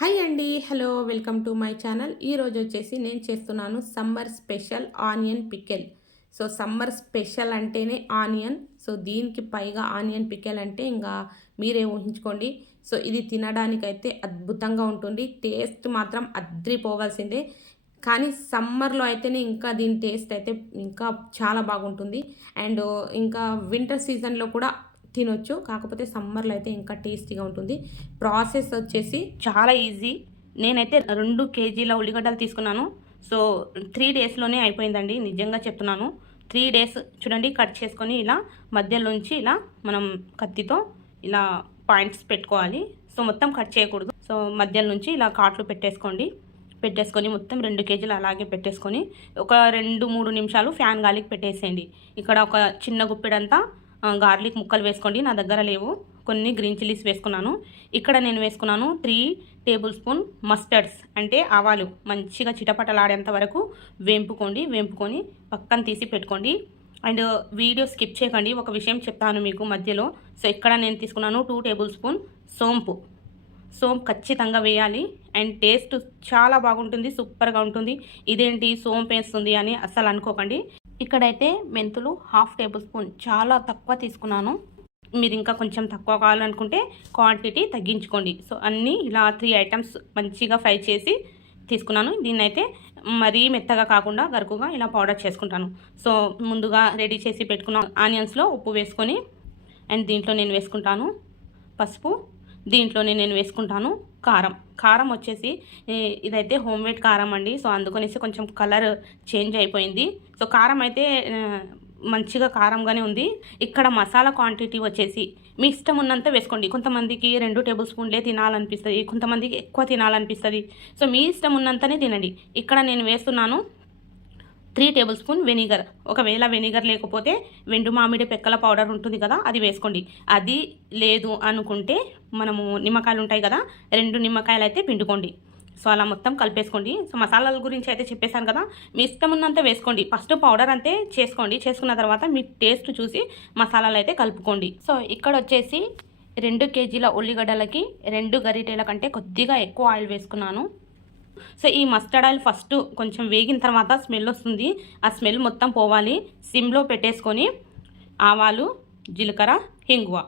Hi అండి. Hello welcome to my channel. ఈరోజు వచ్చేసి నేను చేస్తున్నాను summer special onion pickle. So summer special అంటేనే ఆనియన్. సో దీనికి పైగా ఆనియన్ పికెల్ అంటే ఇంకా మీరే ఊహించుకోండి. సో ఇది తినడానికైతే అద్భుతంగా ఉంటుంది. టేస్ట్ మాత్రం అద్రిపోవాల్సిందే. కానీ సమ్మర్లో అయితేనే ఇంకా దీని టేస్ట్ అయితే ఇంకా చాలా బాగుంటుంది. అండ్ ఇంకా వింటర్ సీజన్లో కూడా తినొచ్చు. కాకపోతే సమ్మర్లో అయితే ఇంకా టేస్టీగా ఉంటుంది. ప్రాసెస్ వచ్చేసి చాలా ఈజీ. నేనైతే రెండు కేజీల ఉల్లిగడ్డలు తీసుకున్నాను. సో త్రీ డేస్లోనే అయిపోయిందండి. నిజంగా చెప్తున్నాను. త్రీ డేస్ చూడండి కట్ చేసుకొని ఇలా మధ్యలోంచి ఇలా మనం కత్తితో ఇలా పాయింట్స్ పెట్టుకోవాలి. సో మొత్తం కట్ చేయకూడదు. సో మధ్యలోంచి నుంచి ఇలా కాట్లు పెట్టేసుకోండి. పెట్టేసుకొని మొత్తం రెండు కేజీలు అలాగే పెట్టేసుకొని ఒక రెండు మూడు నిమిషాలు ఫ్యాన్ గాలికి పెట్టేసేయండి. ఇక్కడ ఒక చిన్న గుప్పెడంతా గార్లిక్ ముక్కలు వేసుకోండి. నా దగ్గర లేవు. కొన్ని గ్రీన్ చిల్లీస్ వేసుకున్నాను. ఇక్కడ నేను వేసుకున్నాను త్రీ టేబుల్ స్పూన్ మస్టర్డ్స్. అంటే ఆవాలు. మంచిగా చిటపటలాడేంత వరకు వేంపుకోండి. వేంపుకొని పక్కన తీసి పెట్టుకోండి. అండ్ వీడియో స్కిప్ చేయకండి. ఒక విషయం చెప్తాను మీకు మధ్యలో. సో ఇక్కడ నేను తీసుకున్నాను టూ టేబుల్ స్పూన్ సోంపు. సోంపు ఖచ్చితంగా వేయాలి. అండ్ టేస్ట్ చాలా బాగుంటుంది. సూపర్గా ఉంటుంది. ఇదేంటి? సోంపు వేస్తుంది అని అస్సలు అనుకోకండి. ఇక్కడైతే మెంతులు హాఫ్ టేబుల్ స్పూన్ చాలా తక్కువ తీసుకున్నాను. మీరు ఇంకా కొంచెం తక్కువ కావాలనుకుంటే క్వాంటిటీ తగ్గించుకోండి. సో అన్నీ ఇలా త్రీ ఐటమ్స్ మంచిగా ఫ్రై చేసి తీసుకున్నాను. దీన్ని అయితే మరీ మెత్తగా కాకుండా గరుకుగా ఇలా పౌడర్ చేసుకుంటాను. సో ముందుగా రెడీ చేసి పెట్టుకున్న ఆనియన్స్లో ఉప్పు వేసుకొని అండ్ దీంట్లో నేను వేసుకుంటాను పసుపు. దీంట్లోనే నేను వేసుకుంటాను కారం. కారం వచ్చేసి ఇదైతే హోమ్ మేడ్ కారం అండి. సో అందుకనేసి కొంచెం కలర్ చేంజ్ అయిపోయింది. సో కారం అయితే మంచిగా కారంగానే ఉంది. ఇక్కడ మసాలా క్వాంటిటీ వచ్చేసి మీ ఇష్టం ఉన్నంత వేసుకోండి. కొంతమందికి రెండు టేబుల్ స్పూన్లే తినాలనిపిస్తుంది. కొంతమందికి ఎక్కువ తినాలనిపిస్తుంది. సో మీ ఇష్టం ఉన్నంతనే తినండి. ఇక్కడ నేను వేస్తున్నాను. Three tablespoon vinegar. ఒకవేళ వెనిగర్ లేకపోతే వెండు మామిడి పెక్కల పౌడర్ ఉంటుంది కదా అది వేసుకోండి. అది లేదు అనుకుంటే మనము నిమ్మకాయలు ఉంటాయి కదా రెండు నిమ్మకాయలు అయితే పిండుకోండి. సో అలా మొత్తం కలిపేసుకోండి. సో మసాలాల గురించి అయితే చెప్పేశాను కదా మీ ఇష్టం ఉన్నంత వేసుకోండి. ఫస్ట్ పౌడర్ అంతే చేసుకోండి. చేసుకున్న తర్వాత మీ టేస్ట్ చూసి మసాలాలు అయితే కలుపుకోండి. సో ఇక్కడ వచ్చేసి రెండు కేజీల ఉల్లిగడ్డలకి రెండు గరిటెల కంటే కొద్దిగా ఎక్కువ ఆయిల్ వేసుకున్నాను. సో ఈ మస్టర్డ్ ఆయిల్ ఫస్ట్ కొంచెం వేగిన తర్వాత స్మెల్ వస్తుంది. ఆ స్మెల్ మొత్తం పోవాలి. సిమ్లో పెట్టేసుకొని ఆవాలు జీలకర్ర హింగువ.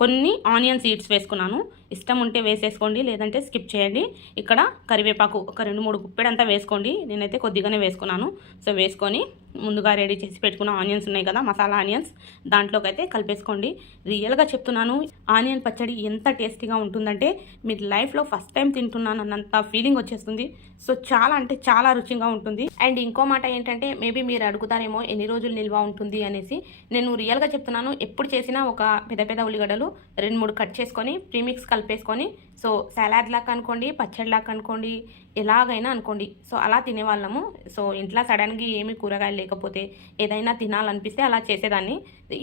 కొన్ని ఆనియన్ సీడ్స్ వేసుకున్నాను. ఇష్టం ఉంటే వేసేసుకోండి లేదంటే స్కిప్ చేయండి. ఇక్కడ కరివేపాకు ఒక రెండు మూడు గుప్పెడంతా వేసుకోండి. నేనైతే కొద్దిగానే వేసుకున్నాను. సో వేసుకొని ముందుగా రెడీ చేసి పెట్టుకున్న ఆనియన్స్ ఉన్నాయి కదా మసాలా ఆనియన్స్ దాంట్లోకి అయితే కలిపేసుకోండి. రియల్గా చెప్తున్నాను ఆనియన్ పచ్చడి ఎంత టేస్టీగా ఉంటుందంటే మీరు లైఫ్లో ఫస్ట్ టైం తింటున్నాను అన్నంత ఫీలింగ్ వచ్చేస్తుంది. సో చాలా అంటే చాలా రుచిగా ఉంటుంది. అండ్ ఇంకో మాట ఏంటంటే మేబీ మీరు అడుగుతారేమో ఎన్ని రోజులు నిల్వ ఉంటుంది అనేసి. నేను రియల్గా చెప్తున్నాను ఎప్పుడు చేసినా ఒక పెద్ద పెద్ద ఉల్లిగడ్డలు రెండు మూడు కట్ చేసుకొని ప్రీమిక్స్ కలిపేసుకొని. సో సలాడ్ లాగా అనుకోండి పచ్చడి లాగా అనుకోండి ఎలాగైనా అనుకోండి. సో అలా తినేవాళ్ళము. సో ఇంట్లో సడన్గా ఏమి కూరగాయలు లేకపోతే ఏదైనా తినాలనిపిస్తే అలా చేసేదాన్ని.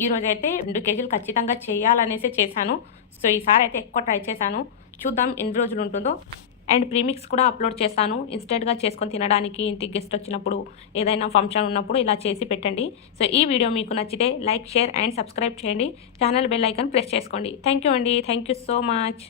ఈరోజు అయితే రెండు కేజీలు ఖచ్చితంగా చేయాలనేసి చేశాను. సో ఈసారి అయితే ఎక్కువ ట్రై చేశాను. చూద్దాం ఎన్ని రోజులు ఉంటుందో. అండ్ ప్రీమిక్స్ కూడా అప్లోడ్ చేస్తాను ఇన్స్టెంట్గా చేసుకొని తినడానికి ఇంటికి గెస్ట్ వచ్చినప్పుడు ఏదైనా ఫంక్షన్ ఉన్నప్పుడు ఇలా చేసి పెట్టండి. సో ఈ వీడియో మీకు నచ్చితే లైక్ షేర్ అండ్ సబ్స్క్రైబ్ చేయండి. ఛానల్ బెల్ ఐకన్ ప్రెస్ చేసుకోండి. థ్యాంక్ యూ అండి. Thank you so much.